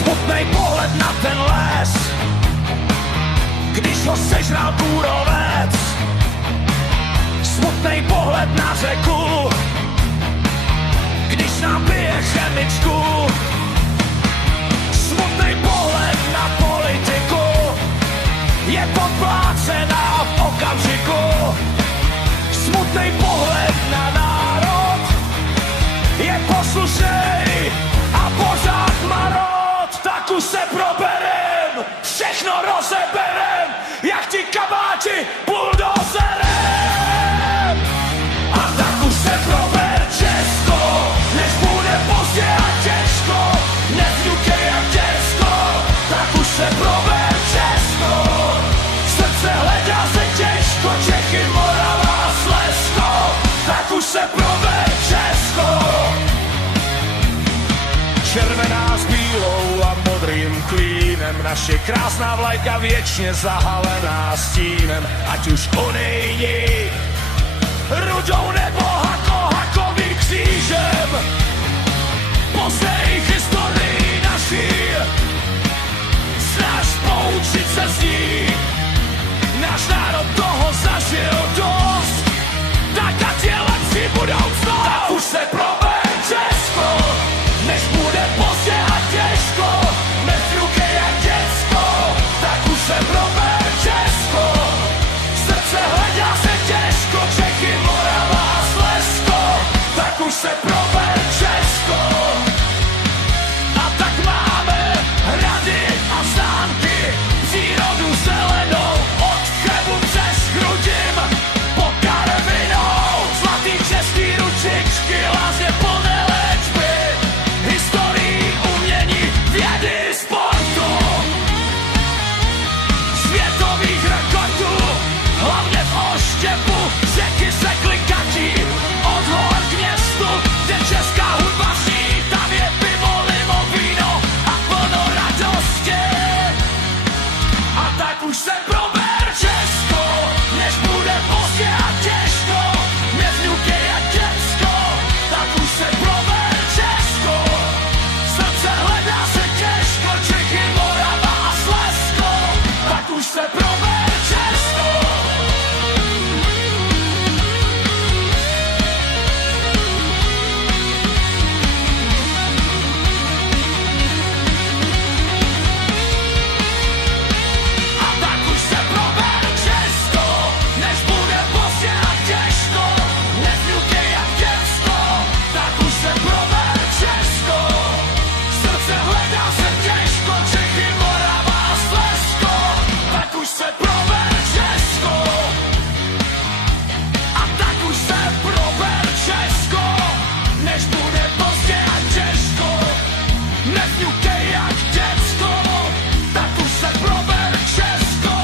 Smutnej pohled na ten les, když ho sežral kůrovec. Smutnej pohled na řeku, když nám pije chemičku. Smutnej pohled na politiku, je podplácená v okamžiku. Smutnej pohled na národ, je poslušnej a pořád marod. Tak už se proberem, všechno rozeberem, jak ti kabáti buldozerem. A tak už se prober Česko, než bude pozdě a těžko. Nevňukej jak děcko, tak už se prober Česko. Srdce hledá se těžko, Čechy, Morava, Slezsko. Tak už se prober Česko. Červená s bílou a modrým klínem, naše krásná vlajka věčně zahalená stínem. Ať už unijní, rudou nebo hakovým křížem. Poznej historii naší, snaž poučit se z ní. Náš národ toho zažil dost, tak ať je lepší budoucnost. Tak už se prober Česko, než bude pozdě a těžko. Nevňukej jak děcko, tak už se prober Česko. Srdce hledá se těžko, Čechy, Morava a Slezsko. Tak už se prober Česko. A tak máme hrady a zámky, přírodu zelenou, od Chebu přes Chrudim po Karvinou. Zlatý český ručičky, lázně plné léčby, historii, umění, vědy, sportu. Světových rekordů, hlavně v oštěpu, řeky se klikatí, od hor k městu, kde česká hudba zní, tam je pivo, limo, víno a plno radosti. A tak už se prober Česko, než bude pozdě a těžko. Nevňukej jak děcko, tak už se prober Česko. Srdce hledá se těžko, Čechy, Morava a Slezsko. Tak už se prober Česko. A tak už se prober Česko, než bude pozdě a těžko. Nevňukej jak děcko, tak už se prober Česko. Srdce hledá se těžko, Čechy, Morava a Slezsko. Tak už se prober Česko. A tak už se prober Česko, než bude pozdě a těžko. Nevňukej jak děcko, tak už se prober Česko.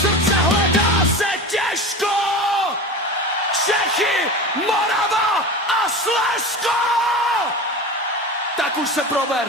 Srdce hledá se těžko, Čechy, Morava a Slezsko. Tak už se prober.